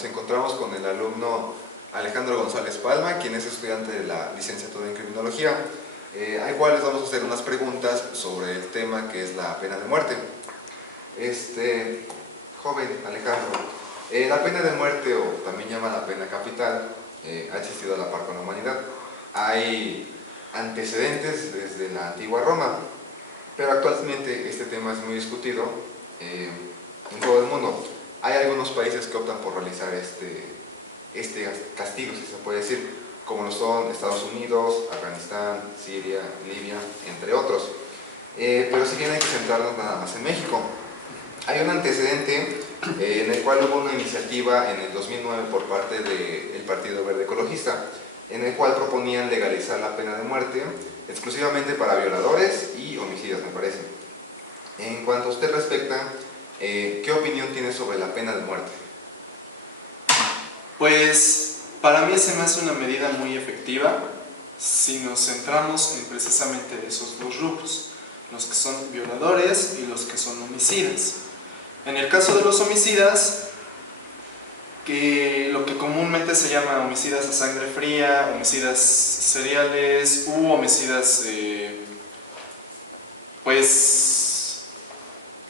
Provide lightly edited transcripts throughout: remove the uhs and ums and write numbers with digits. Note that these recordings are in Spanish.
nos encontramos con el alumno Alejandro González Palma, quien es estudiante de la licenciatura en Criminología, al cual les vamos a hacer unas preguntas sobre el tema que es la pena de muerte. Joven Alejandro, la pena de muerte, o también llamada la pena capital, ha existido a la par con la humanidad. Hay antecedentes desde la antigua Roma, pero actualmente este tema es muy discutido en todo el mundo. Hay algunos países que optan por realizar este castigo, si se puede decir, como lo son Estados Unidos, Afganistán, Siria, Libia, entre otros. Pero si bien hay que centrarnos nada más en México. Hay un antecedente en el cual hubo una iniciativa en el 2009 por parte del Partido Verde Ecologista, en el cual proponían legalizar la pena de muerte exclusivamente para violadores y homicidas, me parece. En cuanto a usted respecta, ¿qué opinión tiene sobre la pena de muerte? Pues para mí se me hace una medida muy efectiva si nos centramos en precisamente esos dos rubros, los que son violadores y los que son homicidas. En el caso de los homicidas, que lo que comúnmente se llama homicidas a sangre fría, homicidas seriales u homicidas pues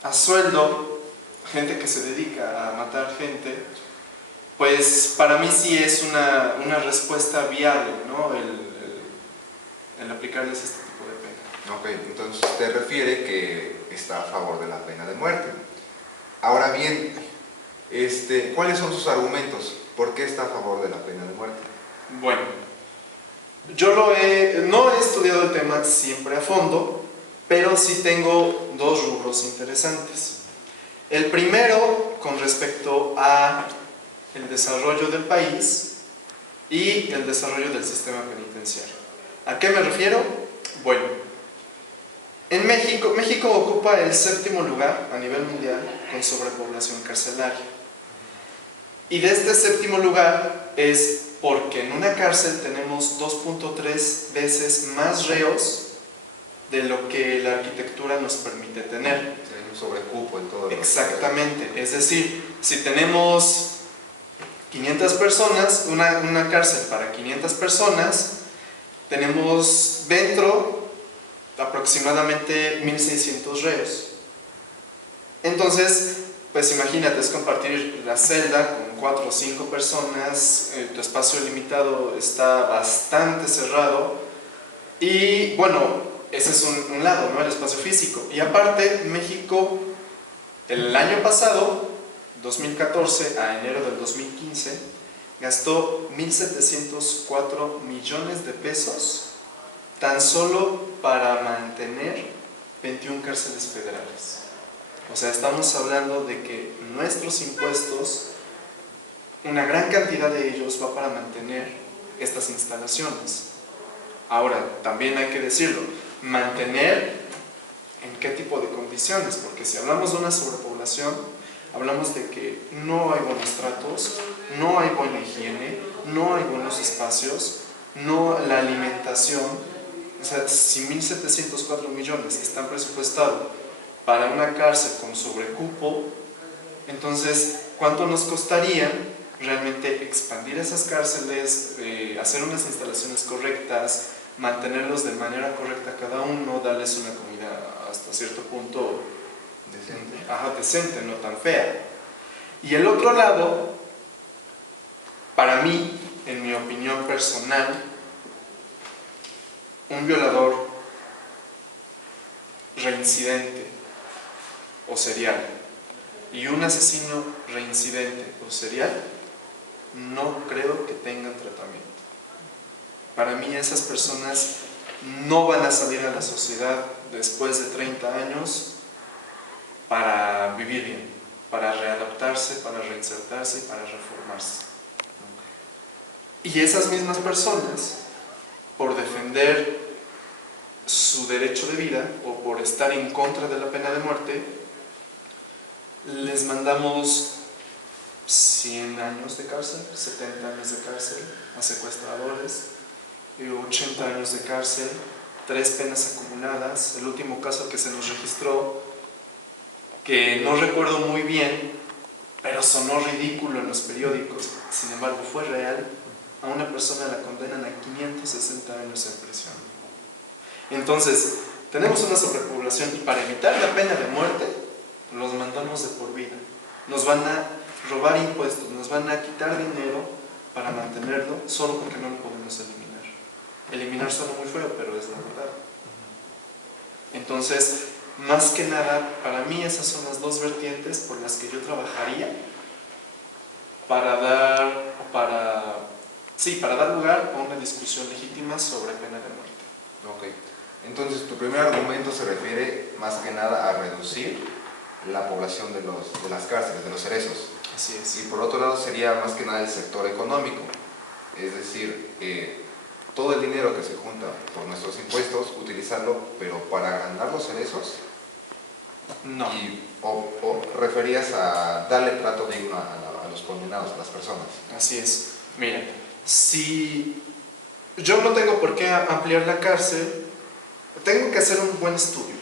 a sueldo, gente que se dedica a matar gente, pues para mí sí es una respuesta viable, ¿no? el aplicarles este tipo de pena. Ok, entonces usted refiere que está a favor de la pena de muerte. Ahora bien, ¿cuáles son sus argumentos? ¿Por qué está a favor de la pena de muerte? Bueno, yo no he estudiado el tema siempre a fondo, pero sí tengo dos rubros interesantes. El primero, con respecto a el desarrollo del país y el desarrollo del sistema penitenciario. ¿A qué me refiero? Bueno, en México ocupa el 7º lugar a nivel mundial con sobrepoblación carcelaria. Y de este 7º lugar es porque en una cárcel tenemos 2.3 veces más reos de lo que la arquitectura nos permite tener. Hay un sobrecupo en todo. Exactamente, es decir, si tenemos 500 personas, una cárcel para 500 personas, tenemos dentro aproximadamente 1600 reos. Entonces, pues imagínate, es compartir la celda con 4 o 5 personas, tu espacio limitado está bastante cerrado y bueno, ese es un lado, ¿no? El espacio físico. Y aparte, México, el año pasado, 2014 a enero del 2015, gastó 1.704 millones de pesos tan solo para mantener 21 cárceles federales. O sea, estamos hablando de que nuestros impuestos, una gran cantidad de ellos va para mantener estas instalaciones. Ahora, también hay que decirlo, mantener en qué tipo de condiciones, porque si hablamos de una sobrepoblación, hablamos de que no hay buenos tratos, no hay buena higiene, no hay buenos espacios, la alimentación. O sea, si 1.704 millones están presupuestados para una cárcel con sobrecupo, entonces, ¿cuánto nos costaría realmente expandir esas cárceles, hacer unas instalaciones correctas, mantenerlos de manera correcta cada uno, darles una comida hasta cierto punto decente, no tan fea? Y el otro lado, para mí, en mi opinión personal, un violador reincidente o serial y un asesino reincidente o serial no creo que tengan tratamiento. Para mí esas personas no van a salir a la sociedad después de 30 años para vivir bien, para readaptarse, para reinsertarse y para reformarse. Y esas mismas personas, por defender su derecho de vida o por estar en contra de la pena de muerte, les mandamos 100 años de cárcel, 70 años de cárcel a secuestradores, 80 años de cárcel, 3 penas acumuladas. El último caso que se nos registró, que no recuerdo muy bien, pero sonó ridículo en los periódicos. Sin embargo, fue real. A una persona la condenan a 560 años en prisión. Entonces, tenemos una sobrepoblación y para evitar la pena de muerte, los mandamos de por vida. Nos van a robar impuestos, nos van a quitar dinero para mantenerlo solo porque no lo podemos eliminar. Eliminar suena muy feo, pero es la verdad. Entonces, más que nada, para mí esas son las dos vertientes por las que yo trabajaría para dar lugar a una discusión legítima sobre pena de muerte. Ok. Entonces, tu primer argumento se refiere más que nada a reducir la población de las cárceles, de los cerezos. Así es. Y por otro lado sería más que nada el sector económico. Es decir, todo el dinero que se junta por nuestros impuestos, utilizarlo, pero para agrandar los cerezos. No. O referías a darle trato digno a los condenados, a las personas. Así es. Mira, si yo no tengo por qué ampliar la cárcel, tengo que hacer un buen estudio.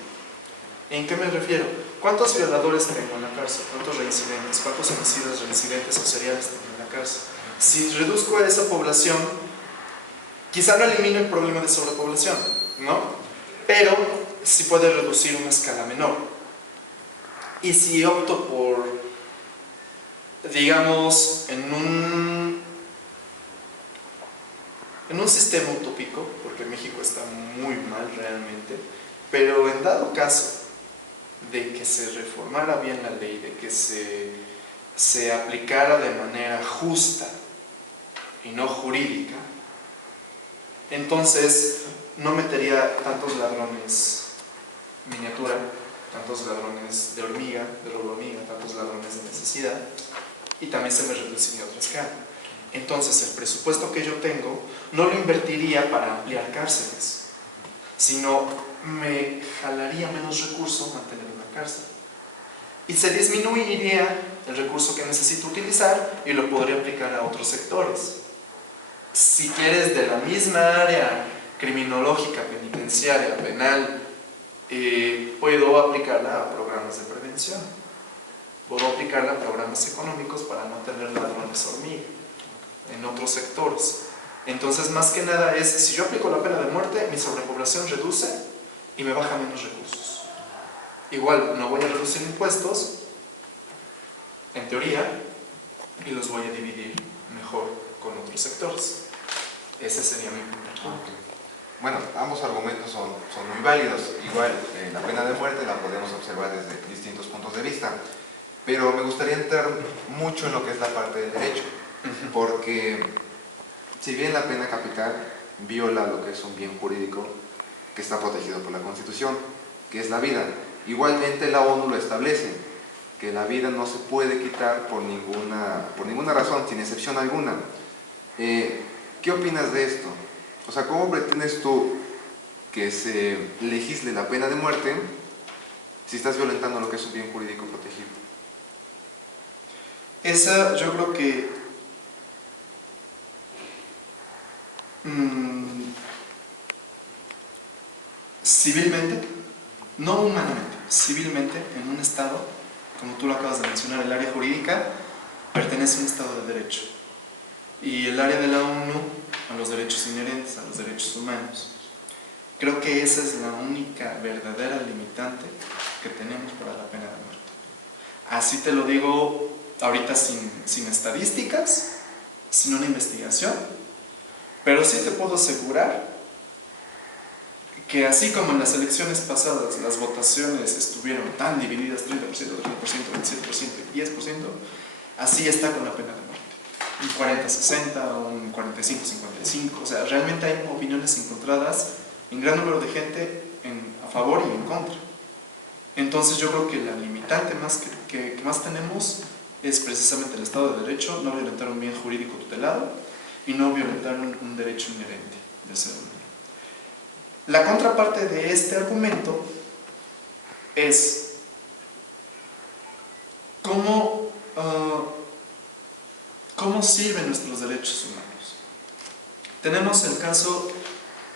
¿En qué me refiero? ¿Cuántos violadores tengo en la cárcel? ¿Cuántos reincidentes? ¿Cuántos homicidios reincidentes o seriales tengo en la cárcel? Si reduzco a esa población, quizá no elimino el problema de sobrepoblación, ¿no? Pero sí puede reducir a una escala menor. Y si opto por, digamos, en un sistema utópico, porque México está muy mal realmente, pero en dado caso de que se reformara bien la ley, de que se aplicara de manera justa y no jurídica, entonces no metería tantos ladrones miniatura, tantos ladrones de hormiga, de robo hormiga, tantos ladrones de necesidad, y también se me reduciría otra escala. Entonces el presupuesto que yo tengo no lo invertiría para ampliar cárceles, sino me jalaría menos recursos mantener una cárcel. Y se disminuiría el recurso que necesito utilizar y lo podría aplicar a otros sectores. Si quieres, de la misma área criminológica, penitenciaria, penal, puedo aplicarla a programas de prevención. Puedo aplicarla a programas económicos para no tener ladrones hormiga en otros sectores. Entonces, más que nada es, si yo aplico la pena de muerte, mi sobrepoblación reduce y me baja menos recursos. Igual, no voy a reducir impuestos, en teoría, y los voy a dividir mejor con otros sectores. Ese sería mi primer punto. Bueno, ambos argumentos son muy válidos. Igual, la pena de muerte la podemos observar desde distintos puntos de vista, pero me gustaría entrar mucho en lo que es la parte del derecho, porque si bien la pena capital viola lo que es un bien jurídico que está protegido por la Constitución, que es la vida, igualmente la ONU lo establece, que la vida no se puede quitar por ninguna razón, sin excepción alguna. ¿Qué opinas de esto? O sea, ¿cómo pretendes tú que se legisle la pena de muerte si estás violentando lo que es un bien jurídico protegido? Esa, yo creo que civilmente, no humanamente, civilmente, en un Estado, como tú lo acabas de mencionar, el área jurídica pertenece a un Estado de Derecho. Y el área de la ONU a los derechos inherentes, a los derechos humanos. Creo que esa es la única verdadera limitante que tenemos para la pena de muerte. Así te lo digo ahorita sin estadísticas, sin una investigación, pero sí te puedo asegurar que así como en las elecciones pasadas las votaciones estuvieron tan divididas, 30%, 30%, 27% y 10%, así está con la pena de muerte. Un 40-60, un 45-55, o sea, realmente hay opiniones encontradas en gran número de gente a favor y en contra. Entonces yo creo que la limitante que más tenemos es precisamente el Estado de Derecho, no violentar un bien jurídico tutelado y no violentar un derecho inherente del ser humano. La contraparte de este argumento es cómo sirven nuestros derechos humanos. Tenemos el caso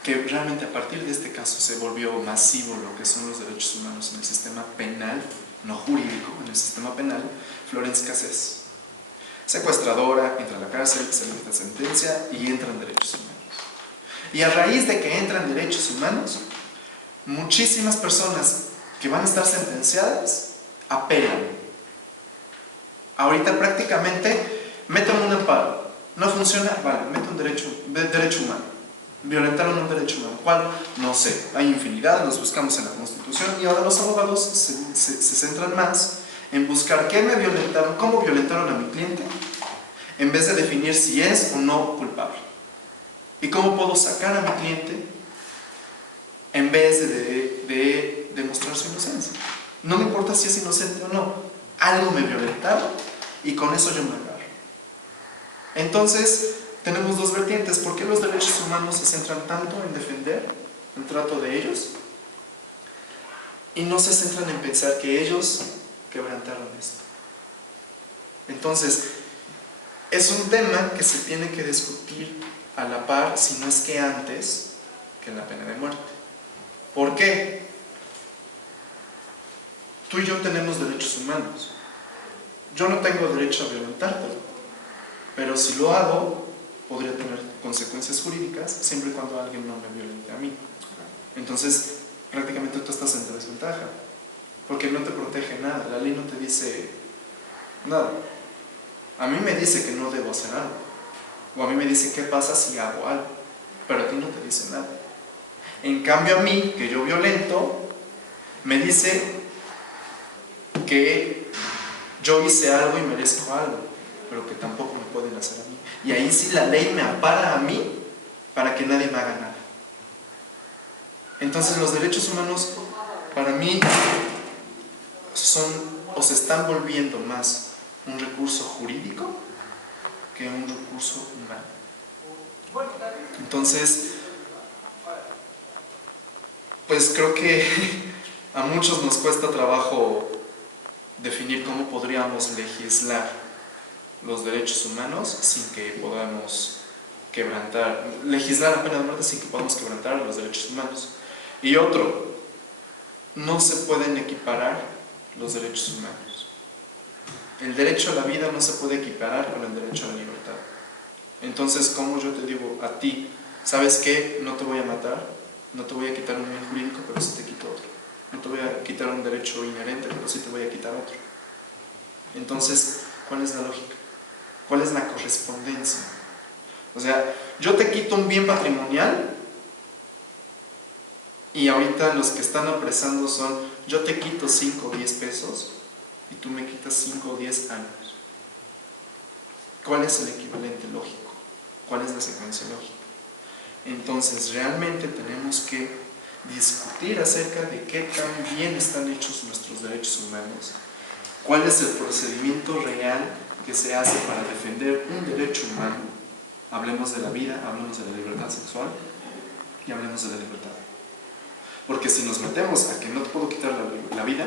que realmente a partir de este caso se volvió masivo lo que son los derechos humanos en el sistema penal no jurídico, en el sistema penal, Florence Cassés. Secuestradora, entra a la cárcel, se le da sentencia y entran derechos humanos. Y a raíz de que entran derechos humanos, muchísimas personas que van a estar sentenciadas apelan. Ahorita prácticamente meto un amparo, no funciona, vale, meto un derecho humano. Violentaron un derecho humano. ¿Cuál? No sé, hay infinidad, los buscamos en la Constitución y ahora los abogados se centran más en buscar qué me violentaron, cómo violentaron a mi cliente, en vez de definir si es o no culpable. Y cómo puedo sacar a mi cliente en vez de demostrar su inocencia. No me importa si es inocente o no, algo me violentaron y con eso yo me agarro. Entonces, tenemos dos vertientes. ¿Por qué los derechos humanos se centran tanto en defender el trato de ellos? Y no se centran en pensar que ellos quebrantaron esto. Entonces, es un tema que se tiene que discutir a la par, si no es que antes, que la pena de muerte. ¿Por qué? Tú y yo tenemos derechos humanos. Yo no tengo derecho a violentártelo, pero si lo hago, podría tener consecuencias jurídicas siempre y cuando alguien no me violente a mí. Entonces, prácticamente tú estás en desventaja, porque no te protege nada, la ley no te dice nada. A mí me dice que no debo hacer algo, o a mí me dice qué pasa si hago algo, pero a ti no te dice nada. En cambio a mí, que yo violento, me dice que yo hice algo y merezco algo, pero que tampoco me pueden hacer a mí. Y ahí sí la ley me ampara a mí para que nadie me haga nada. Entonces los derechos humanos para mí son o se están volviendo más un recurso jurídico que un recurso humano. Entonces, pues creo que a muchos nos cuesta trabajo definir cómo podríamos legislar los derechos humanos sin que podamos legislar la pena de muerte sin que podamos quebrantar los derechos humanos. Y otro, no se pueden equiparar los derechos humanos. El derecho a la vida no se puede equiparar con el derecho a la libertad. Entonces, ¿cómo yo te digo a ti, sabes qué? No te voy a matar, no te voy a quitar un bien jurídico, pero sí te quito otro. No te voy a quitar un derecho inherente, pero sí te voy a quitar otro. Entonces, ¿cuál es la lógica? ¿Cuál es la correspondencia? O sea, yo te quito un bien patrimonial y ahorita los que están apresando son, yo te quito 5 o 10 pesos y tú me quitas 5 o 10 años. ¿Cuál es el equivalente lógico? ¿Cuál es la secuencia lógica? Entonces, realmente tenemos que discutir acerca de qué tan bien están hechos nuestros derechos humanos, cuál es el procedimiento real que se hace para defender un derecho humano. Hablemos de la vida, hablemos de la libertad sexual y hablemos de la libertad. Porque si nos metemos a que no te puedo quitar la vida,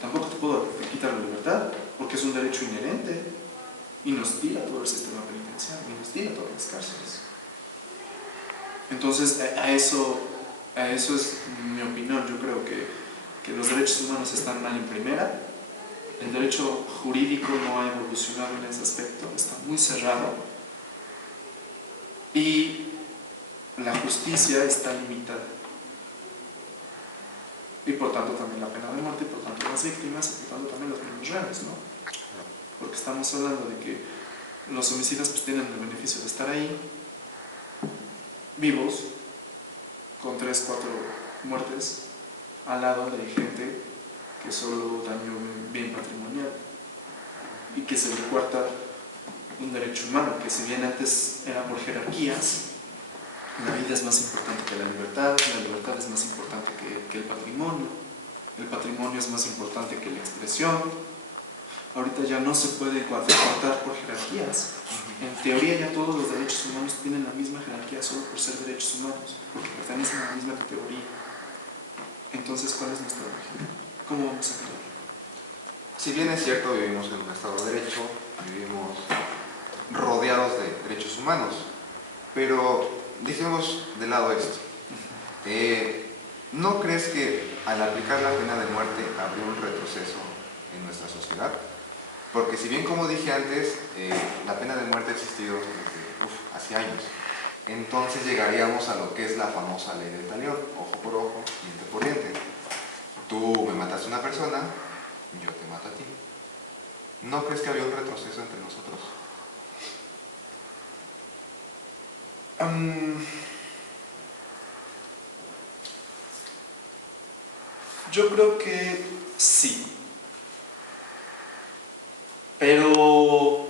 tampoco te puedo quitar la libertad, porque es un derecho inherente y nos tira todo el sistema penitenciario y nos tira todas las cárceles. Entonces, a eso es mi opinión. Yo creo que los derechos humanos están mal en primera. El derecho jurídico no ha evolucionado en ese aspecto, está muy cerrado. Y la justicia está limitada. Y por tanto también la pena de muerte, y por tanto las víctimas, y por tanto también los mismos reales, ¿no? Porque estamos hablando de que los homicidas pues tienen el beneficio de estar ahí, vivos, con 3, 4 muertes, al lado de gente que solo dañó un bien patrimonial y que se le cuarta un derecho humano, que si bien antes era por jerarquías, la vida es más importante que la libertad es más importante que el patrimonio es más importante que la expresión. Ahorita ya no se puede cortar por jerarquías. En teoría ya todos los derechos humanos tienen la misma jerarquía solo por ser derechos humanos, porque pertenecen a la misma categoría. Entonces, ¿cuál es nuestra lógica? ¿Cómo vamos a crear? Si bien es cierto, vivimos en un Estado de Derecho, vivimos rodeados de derechos humanos, pero dejemos de lado esto. ¿No crees que al aplicar la pena de muerte habría un retroceso en nuestra sociedad, porque si bien, como dije antes, la pena de muerte ha existido desde hace años, entonces llegaríamos a lo que es la famosa ley del talión, ojo por ojo, diente por diente. Tú me mataste a una persona, yo te mato a ti. ¿No crees que había un retroceso entre nosotros? Yo creo que sí, pero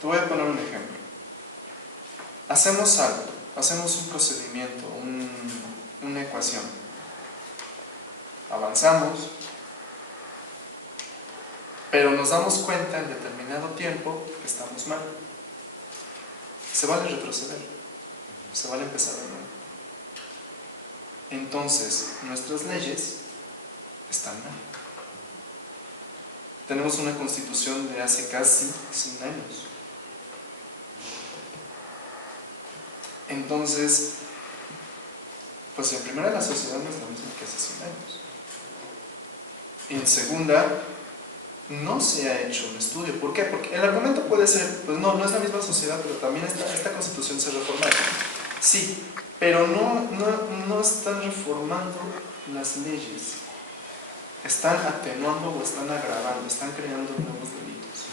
te voy a poner un ejemplo. Hacemos algo, hacemos un procedimiento, una ecuación. Avanzamos, pero nos damos cuenta en determinado tiempo que estamos mal. Se vale retroceder, se vale empezar de nuevo. Entonces, nuestras leyes están mal. Tenemos una constitución de hace casi 100 años. Entonces, pues en primera, la sociedad no es la misma que hace 100 años. En segunda, no se ha hecho un estudio. ¿Por qué? Porque el argumento puede ser, pues no es la misma sociedad, pero también esta constitución se reformaron. Sí, pero no están reformando las leyes. Están atenuando o están agravando, están creando nuevos delitos,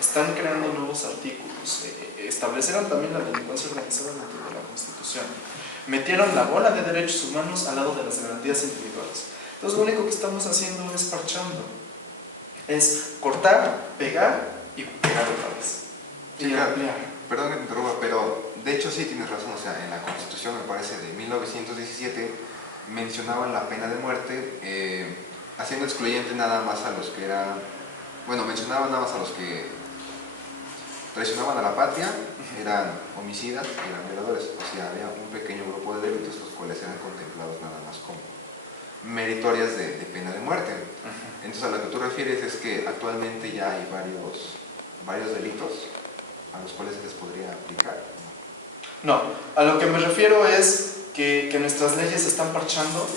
están creando nuevos artículos. Establecieron también la delincuencia organizada dentro de la Constitución. Metieron la bola de derechos humanos al lado de las garantías individuales. Entonces lo único que estamos haciendo es parchando. Es cortar, pegar y pegar otra vez. Y ampliar. Perdón que te interrumpa, pero de hecho sí tienes razón. O sea, en la Constitución, me parece, de 1917 mencionaban la pena de muerte, haciendo excluyente nada más a los que eran, bueno, mencionaban nada más a los que traicionaban a la patria, eran homicidas y eran violadores. O sea, había un pequeño grupo de delitos los cuales eran contemplados nada más como meritorias de pena de muerte. Entonces, a lo que tú refieres es que actualmente ya hay varios delitos a los cuales se les podría aplicar. No, a lo que me refiero es que nuestras leyes se están parchando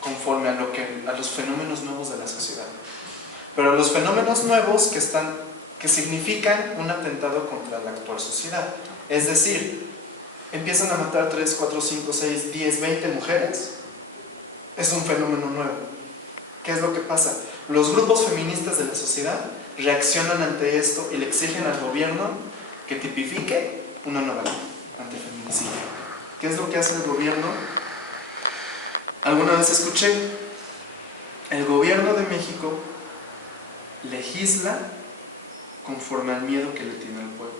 conforme a los fenómenos nuevos de la sociedad. Pero los fenómenos nuevos que significan un atentado contra la actual sociedad. Es decir, empiezan a matar 3, 4, 5, 6, 10, 20 mujeres. Es un fenómeno nuevo. ¿Qué es lo que pasa? Los grupos feministas de la sociedad reaccionan ante esto y le exigen al gobierno que tipifique una nueva ley antifeminicidio. ¿Qué es lo que hace el gobierno? Alguna vez escuché, el gobierno de México legisla conforme al miedo que le tiene al pueblo,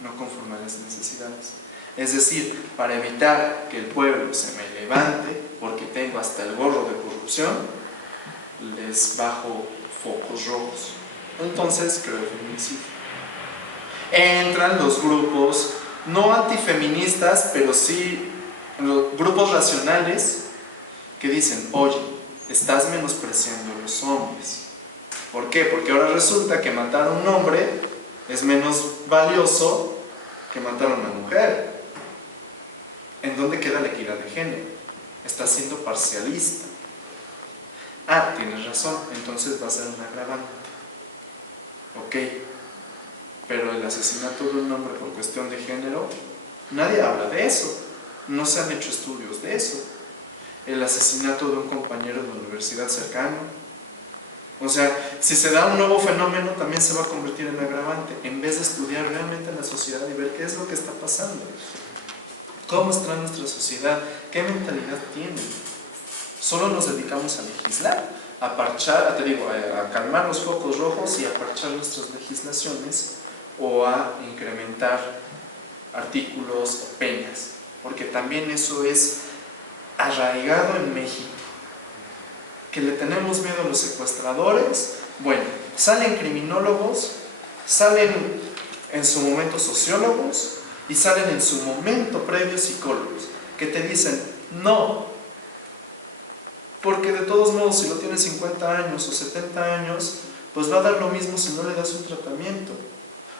no conforme a las necesidades. Es decir, para evitar que el pueblo se me levante porque tengo hasta el gorro de corrupción, les bajo focos rojos. Entonces creo el feminicidio. Entran los grupos no antifeministas, pero sí los grupos racionales que dicen, oye, estás menospreciando a los hombres. ¿Por qué? Porque ahora resulta que matar a un hombre es menos valioso que matar a una mujer. ¿En dónde queda la equidad de género? Estás siendo parcialista. Ah, tienes razón, entonces va a ser un agravante. Ok, pero el asesinato de un hombre por cuestión de género, nadie habla de eso. No se han hecho estudios de eso. El asesinato de un compañero de universidad cercano. O sea, si se da un nuevo fenómeno, también se va a convertir en agravante, en vez de estudiar realmente la sociedad y ver qué es lo que está pasando. ¿Cómo está nuestra sociedad? ¿Qué mentalidad tiene? Solo nos dedicamos a legislar, a parchar, a calmar los focos rojos y a parchar nuestras legislaciones o a incrementar artículos o penas, porque también eso es arraigado en México, que le tenemos miedo a los secuestradores. Bueno, salen criminólogos, salen en su momento sociólogos y salen en su momento previo psicólogos que te dicen no, porque de todos modos si lo tienes 50 años o 70 años, pues va a dar lo mismo si no le das un tratamiento.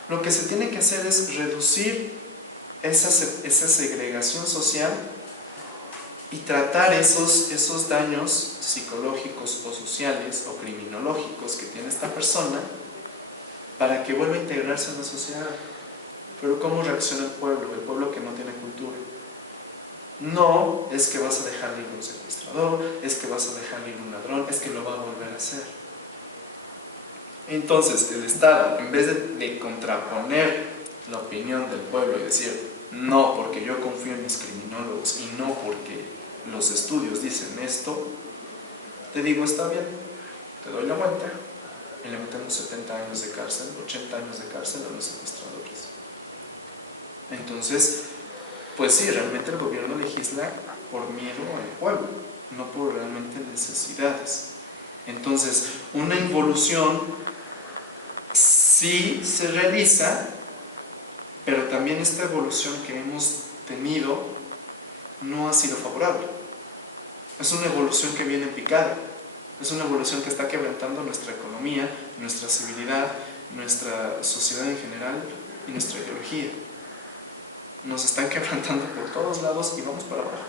Lo que se tiene que hacer es reducir esa segregación social y tratar esos daños psicológicos o sociales o criminológicos que tiene esta persona para que vuelva a integrarse en la sociedad. Pero ¿cómo reacciona el pueblo que no tiene cultura? No es que vas a dejar libre un secuestrador, es que vas a dejar libre un ladrón, es que lo va a volver a hacer. Entonces el Estado, en vez de contraponer la opinión del pueblo y decir no porque yo confío en mis criminólogos y no porque los estudios dicen esto, te digo está bien, te doy la vuelta y le metemos 70 años de cárcel, 80 años de cárcel a los secuestradores. Entonces, pues sí, realmente el gobierno legisla por miedo al pueblo, no por realmente necesidades. Entonces, una involución sí se realiza, pero también esta evolución que hemos tenido no ha sido favorable. Es una evolución que viene en picada, es una evolución que está quebrantando nuestra economía, nuestra civilidad, nuestra sociedad en general y nuestra ideología. Nos están quebrantando por todos lados y vamos para abajo.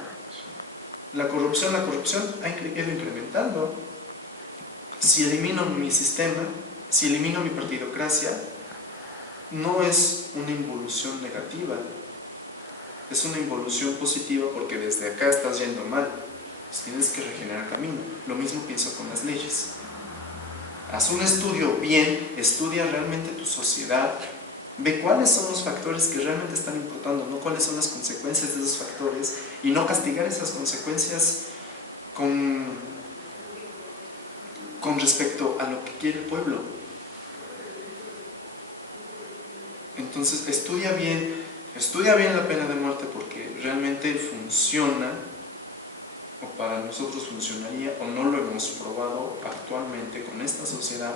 La corrupción ha ido incrementando. Si elimino mi sistema, si elimino mi partidocracia, no es una involución negativa, es una involución positiva porque desde acá estás yendo mal, pues tienes que regenerar camino. Lo mismo pienso con las leyes. Haz un estudio bien, estudia realmente tu sociedad, ve cuáles son los factores que realmente están importando, no cuáles son las consecuencias de esos factores, y no castigar esas consecuencias con respecto a lo que quiere el pueblo. Entonces estudia bien la pena de muerte porque realmente funciona, o para nosotros funcionaría, o no lo hemos probado actualmente con esta sociedad,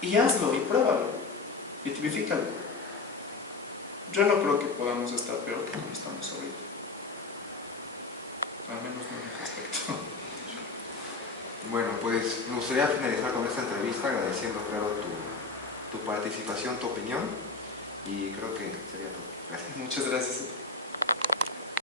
y hazlo y pruébalo y tipifícalo. Yo no creo que podamos estar peor que como estamos ahorita, al menos no en este aspecto. Bueno, pues me gustaría finalizar con esta entrevista agradeciendo, claro, tu participación, tu opinión, y creo que sería todo. Gracias. Muchas gracias.